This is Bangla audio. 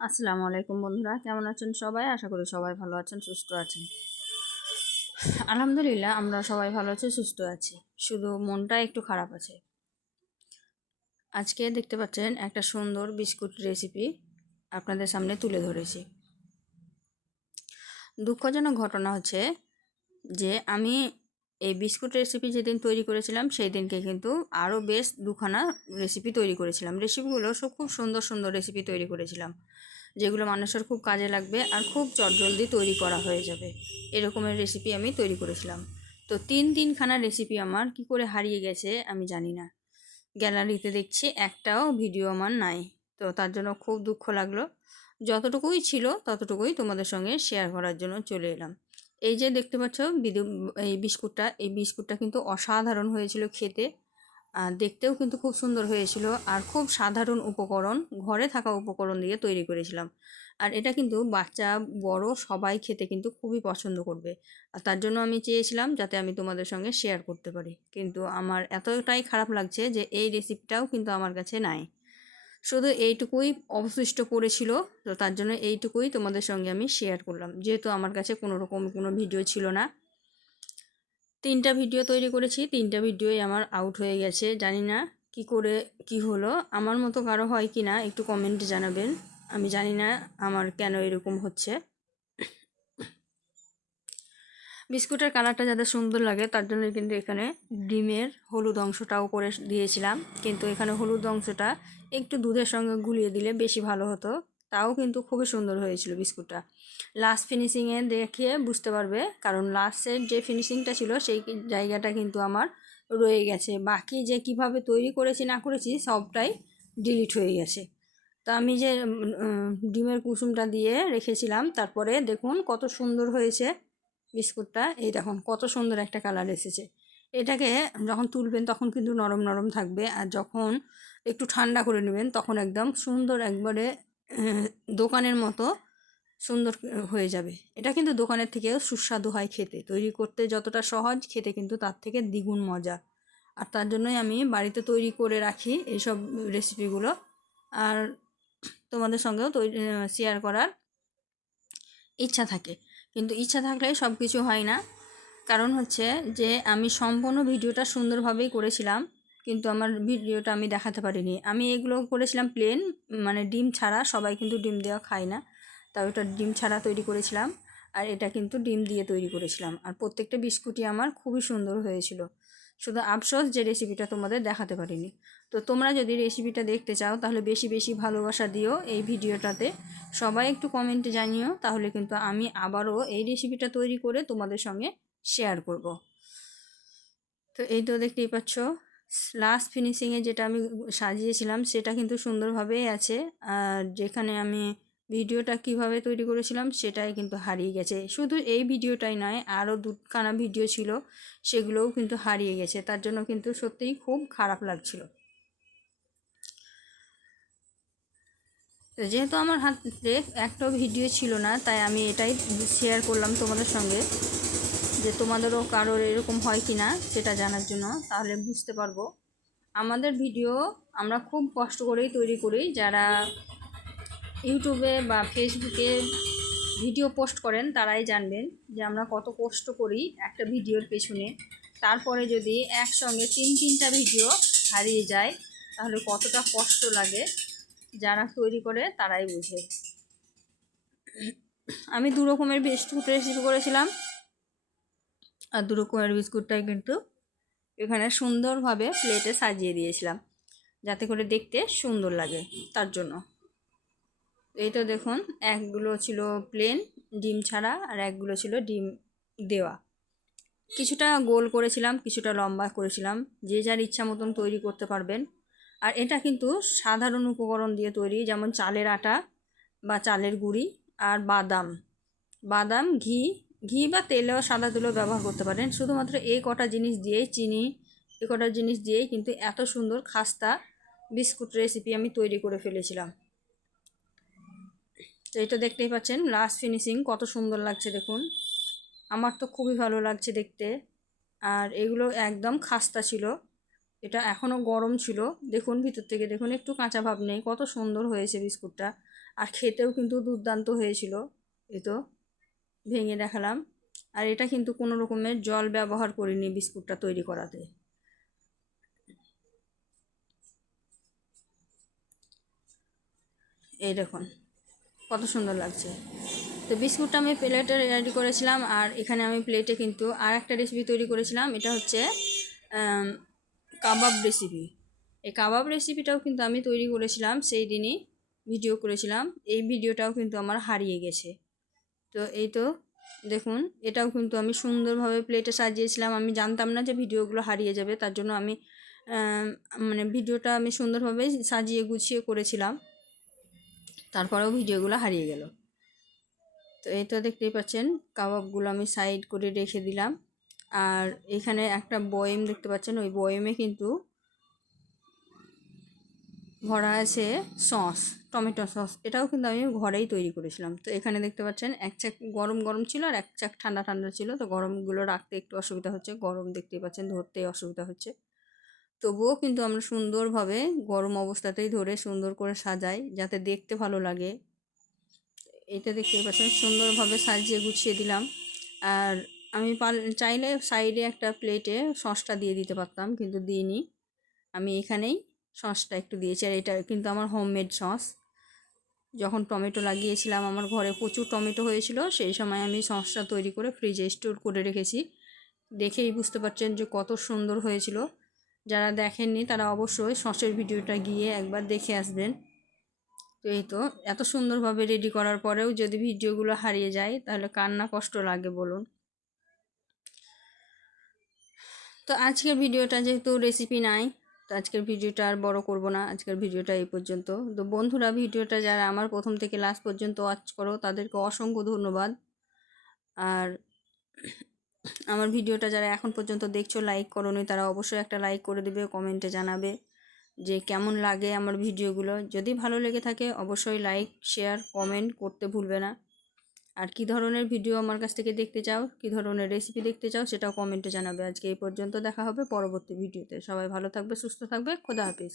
আসসালামু আলাইকুম বন্ধুরা, কেমন আছেন সবাই? আশা করি সবাই ভালো আছেন, সুস্থ আছেন। আলহামদুলিল্লাহ, আমরা সবাই ভালো আছি, সুস্থ আছি। শুধু মনটা একটু খারাপ আছে। আজকে দেখতে পাচ্ছেন একটা সুন্দর বিস্কুট রেসিপি আপনাদের সামনে তুলে ধরেছি। দুঃখজনক ঘটনা হচ্ছে যে আমি এই বিস্কুট রেসিপি যেদিন তৈরি করেছিলাম সেই দিনকে কিন্তু আরও বেশ দুখানা রেসিপি তৈরি করেছিলাম। রেসিপিগুলো সব খুব সুন্দর সুন্দর রেসিপি তৈরি করেছিলাম, যেগুলো মানুষের খুব কাজে লাগবে আর খুব চটজলদি তৈরি করা হয়ে যাবে, এরকমের রেসিপি আমি তৈরি করেছিলাম। তো তিনখানা রেসিপি আমার কি করে হারিয়ে গেছে আমি জানি না। গ্যালারিতে দেখছি একটাও ভিডিও আমার নাই। তো তার জন্য খুব দুঃখ লাগলো। যতটুকুই ছিল ততটুকুই তোমাদের সঙ্গে শেয়ার করার জন্য চলে এলাম। এই যে দেখতে পাচ্ছ এই বিস্কুটটা কিন্তু অসাধারণ হয়েছিল খেতে, আর দেখতেও কিন্তু খুব সুন্দর হয়েছিল। আর খুব সাধারণ উপকরণ, ঘরে থাকা উপকরণ দিয়ে তৈরি করেছিলাম। আর এটা কিন্তু বাচ্চা বড় সবাই খেতে কিন্তু খুবই পছন্দ করবে। আর তার জন্য আমি চেয়েছিলাম যাতে আমি তোমাদের সঙ্গে শেয়ার করতে পারি। কিন্তু আমার এতটাই খারাপ লাগছে যে এই রেসিপিটাও কিন্তু আমার কাছে নাই। শুধু এইটুকুই অবশিষ্ট পড়েছিল। তো তার জন্য এইটুকুই তোমাদের সঙ্গে আমি শেয়ার করলাম, যেহেতু আমার কাছে কোনো রকম কোনো ভিডিও ছিল না। তিনটা ভিডিও তৈরি করেছি, তিনটা ভিডিওই আমার আউট হয়ে গেছে। জানি না কি করে কি হলো, আমার মতো কারো হয় কি না একটু কমেন্টে জানাবেন। আমি জানি না আমার কেন এরকম হচ্ছে। বিস্কুটের কালারটা যাতে সুন্দর লাগে তার জন্য কিন্তু এখানে ডিমের হলুদ অংশটাও করে দিয়েছিলাম, কিন্তু এখানে হলুদ অংশটা একটু দুধের সঙ্গে গুলিয়ে দিলে বেশি ভালো হতো। তাও কিন্তু খুবই সুন্দর হয়েছিল বিস্কুটটা। লাস্ট ফিনিশিংয়ে দেখে বুঝতে পারবে, কারণ লাস্টের যে ফিনিশিংটা ছিল সেই জায়গাটা কিন্তু আমার রয়ে গেছে। বাকি যে কিভাবে তৈরি করেছি না করেছি সবটাই ডিলিট হয়ে গেছে। তা আমি যে ডিমের কুসুমটা দিয়ে রেখেছিলাম, তারপরে দেখুন কত সুন্দর হয়েছে বিস্কুটটা। এই দেখুন কত সুন্দর একটা কালার এসেছে। এটাকে যখন তুলবেন তখন কিন্তু নরম নরম থাকবে, আর যখন একটু ঠান্ডা করে নেবেন তখন একদম সুন্দর একবারে দোকানের মতো সুন্দর হয়ে যাবে। এটা কিন্তু দোকানের থেকেও সুস্বাদু হয় খেতে, তৈরি করতে যতটা সহজ খেতে কিন্তু তার থেকে দ্বিগুণ মজা। আর তার জন্যই আমি বাড়িতে তৈরি করে রাখি এইসব রেসিপিগুলো। আর তোমাদের সঙ্গেও শেয়ার করার ইচ্ছা থাকে, কিন্তু ইচ্ছা থাকলে সব কিছু হয় না। কারণ হচ্ছে যে আমি সম্পূর্ণ ভিডিওটা সুন্দরভাবেই করেছিলাম, কিন্তু আমার ভিডিওটা আমি দেখাতে পারিনি। আমি এগুলো করেছিলাম প্লেন, মানে ডিম ছাড়া। সবাই কিন্তু ডিম দেওয়া খায় না, তাই ওটা ডিম ছাড়া তৈরি করেছিলাম। আর এটা কিন্তু ডিম দিয়ে তৈরি করেছিলাম। আর প্রত্যেকটা বিস্কুটই আমার খুবই সুন্দর হয়েছিল। শুধু আফসোস যে রেসিপিটা তোমাদের দেখাতে পারিনি। তো তোমরা যদি রেসিপিটা দেখতে চাও তাহলে বেশি বেশি ভালোবাসা দিও এই ভিডিওটাতে। সবাই একটু কমেন্টে জানিও, তাহলে কিন্তু আমি আবারও এই রেসিপিটা তৈরি করে তোমাদের সঙ্গে শেয়ার করব। তো এই তো দেখতেই পাচ্ছ লাস্ট ফিনিশিংয়ে যেটা আমি সাজিয়েছিলাম সেটা কিন্তু সুন্দরভাবেই আছে। আর যেখানে আমি ভিডিওটা কিভাবে তৈরি করেছিলাম সেটাই কিন্তু হারিয়ে গেছে। শুধু এই ভিডিওটাই নয়, আরও দুখানা ভিডিও ছিল, সেগুলোও কিন্তু হারিয়ে গেছে। তার জন্য কিন্তু সত্যিই খুব খারাপ লাগছিল। তো যেহেতু আমার হাতে একটাও ভিডিও ছিল না, তাই আমি এটাই শেয়ার করলাম তোমাদের সঙ্গে, যে তোমাদেরও কারোর এরকম হয় কি না সেটা জানার জন্য, তাহলে বুঝতে পারবো। আমাদের ভিডিও আমরা খুব কষ্ট করেই তৈরি করি। যারা ইউটিউবে বা ফেসবুকে ভিডিও পোস্ট করেন তারাই জানবেন যে আমরা কত কষ্ট করি একটা ভিডিওর পেছনে। তারপরে যদি একসঙ্গে তিনটা ভিডিও হারিয়ে যায় তাহলে কতটা কষ্ট লাগে, যারা তৈরি করে তারাই বুঝে। আমি দু রকমের বিস্কুট রেসিপি করেছিলাম, আর দু রকমের বিস্কুটটাই কিন্তু এখানে সুন্দরভাবে প্লেটে সাজিয়ে দিয়েছিলাম যাতে করে দেখতে সুন্দর লাগে, তার জন্য। এই তো দেখুন, একগুলো ছিল প্লেন ডিম ছাড়া আর একগুলো ছিল ডিম দেওয়া। কিছুটা গোল করেছিলাম, কিছুটা লম্বা করেছিলাম, যে যার ইচ্ছা মতন তৈরি করতে পারবেন। আর এটা কিন্তু সাধারণ উপকরণ দিয়ে তৈরি, যেমন চালের আটা বা চালের গুঁড়ি আর বাদাম, ঘি বা তেলেও, সাদা তেলেও ব্যবহার করতে পারেন। শুধুমাত্র এই কটা জিনিস দিয়েই, চিনি, এই কটা জিনিস দিয়েই কিন্তু এত সুন্দর খাস্তা বিস্কুট রেসিপি আমি তৈরি করে ফেলেছিলাম। তো এটা দেখতেই পাচ্ছেন লাস্ট ফিনিশিং কত সুন্দর লাগছে দেখুন। আমার তো খুবই ভালো লাগছে দেখতে। আর এগুলো একদম খাস্তা ছিল, এটা এখনও গরম ছিল। দেখুন ভিতর থেকে দেখুন একটু কাঁচা ভাব নেই, কত সুন্দর হয়েছে বিস্কুটটা। আর খেতেও কিন্তু দুর্দান্ত হয়েছিল। এই তো ভেঙে দেখালাম। আর এটা কিন্তু কোনো রকমের জল ব্যবহার করিনি বিস্কুটটা তৈরি করাতে। এই দেখুন কত সুন্দর লাগছে। তো বিস্কুটটা আমি প্লেটে রেডি করেছিলাম। আর এখানে আমি প্লেটে কিন্তু আর একটা রেসিপি তৈরি করেছিলাম। এটা হচ্ছে কাবাব রেসিপি। এই কাবাব রেসিপিটাও কিন্তু আমি তৈরি করেছিলাম, সেই দিনই ভিডিও করেছিলাম। এই ভিডিওটাও কিন্তু আমার হারিয়ে গেছে। তো এই তো দেখুন, এটাও কিন্তু আমি সুন্দরভাবে প্লেটে সাজিয়েছিলাম। আমি জানতাম না যে ভিডিওগুলো হারিয়ে যাবে, তার জন্য আমি মানে ভিডিওটা আমি সুন্দরভাবে সাজিয়ে গুছিয়ে করেছিলাম, তারপরেও ভিডিওগুলো হারিয়ে গেল। তো এই তো দেখতেই পাচ্ছেন কাবাবগুলো আমি সাইড করে রেখে দিলাম। আর এখানে একটা বয়েম দেখতে পাচ্ছেন, ওই বয়েমে কিন্তু ভরা আছে সস, টমেটো সস। এটাও কিন্তু আমি ঘরেই তৈরি করেছিলাম। তো এখানে দেখতে পাচ্ছেন এক চাক গরম গরম ছিল আর এক চাক ঠান্ডা ঠান্ডা ছিল। তো গরমগুলো রাখতে একটু অসুবিধা হচ্ছে, গরম দেখতেই পাচ্ছেন ধরতেই অসুবিধা হচ্ছে। তবুও কিন্তু আমরা সুন্দরভাবে গরম অবস্থাতেই ধরে সুন্দর করে সাজাই যাতে দেখতে ভালো লাগে। এটা দেখতেই পাচ্ছেন সুন্দরভাবে সাজিয়ে গুছিয়ে দিলাম। আর আমি চাইলে সাইডে একটা প্লেটে সসটা দিয়ে দিতে পারতাম, কিন্তু দিইনি। আমি এখানেই সসটা একটু দিয়েছি। আর এটা কিন্তু আমার হোমমেড সস। যখন টমেটো লাগিয়েছিলাম আমার ঘরে প্রচুর টমেটো হয়েছিল, সেই সময় আমি সসটা তৈরি করে ফ্রিজে স্টোর করে রেখেছি। দেখেই বুঝতে পারছেন যে কত সুন্দর হয়েছিল। যারা দেখেননি তারা অবশ্যই সসের ভিডিওটা গিয়ে একবার দেখে আসবেন। তো এই তো এত সুন্দরভাবে রেডি করার পরেও যদি ভিডিওগুলো হারিয়ে যায় তাহলে কার না কষ্ট লাগে বলুন। তো আজকের ভিডিওটা যেহেতু রেসিপি নাই, তো আজকের ভিডিওটা আর বড় করব না। আজকের ভিডিওটা এই পর্যন্ত। তো বন্ধুরা, ভিডিওটা যারা আমার প্রথম থেকে লাস্ট পর্যন্ত ওয়াচ করো তাদেরকে অসংখ্য ধন্যবাদ। আর আমার ভিডিওটা যারা এখন পর্যন্ত দেখছো লাইক করোনি, তারা অবশ্যই একটা লাইক করে দেবে, কমেন্টে জানাবে যে কেমন লাগে আমার ভিডিওগুলো। যদি ভালো লেগে থাকে অবশ্যই লাইক শেয়ার কমেন্ট করতে ভুলবে না। আর কী ধরনের ভিডিও আমার কাছ থেকে দেখতে চাও, কী ধরনের রেসিপি দেখতে চাও, সেটাও কমেন্টে জানাবে। আজকে এই পর্যন্ত, দেখা হবে পরবর্তী ভিডিওতে। সবাই ভালো থাকবে, সুস্থ থাকবে। খোদা হাফিজ।